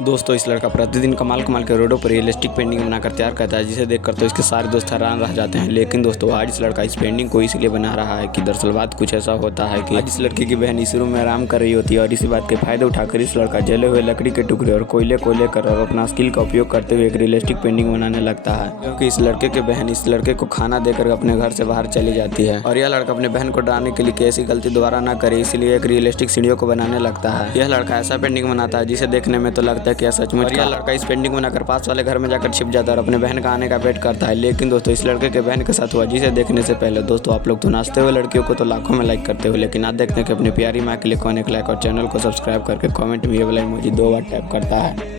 दोस्तों इस लड़का प्रतिदिन कमाल कमाल के रोडों पर रियलिस्टिक पेंटिंग बनाकर तैयार करता है, जिसे देखकर तो इसके सारे दोस्त हैरान रह जाते हैं। लेकिन दोस्तों आज इस लड़का इस पेंटिंग को इसलिए बना रहा है कि दरअसल बात कुछ ऐसा होता है कि आज इस लड़के की बहन इस रूम में आराम कर रही होती है और इसी बात के फायदे उठाकर इस लड़का जले हुए लकड़ी के टुकड़े और कोयले को लेकर और अपना स्किल का उपयोग करते हुए एक रियलिस्टिक पेंटिंग बनाने लगता है, क्योंकि इस लड़के के बहन इस लड़के को खाना देकर अपने घर से बाहर चली जाती है और यह लड़का अपने बहन को डराने के लिए कि ऐसी गलती दोबारा ना करे, इसलिए एक रियलिस्टिक सीढ़ियों को बनाने लगता है। यह लड़का ऐसा पेंटिंग बनाता है जिसे देखने में तो लगता है कि यह सचमुच का लड़का इस पेंटिंग बनाकर पास वाले घर में जाकर छिप जाता है और अपने बहन का आने का वेट करता है। लेकिन दोस्तों इस लड़के के बहन के साथ हुआ जिसे देखने से पहले दोस्तों आप लोग तो नाचते हुए लड़कियों को तो लाखों में लाइक करते हो, लेकिन आज देखते हैं कि अपनी प्यारी माँ के लिए कौन एक लाइक और चैनल को सब्सक्राइब करके कमेंट में ये वाला इमोजी 2 बार टैप करता है।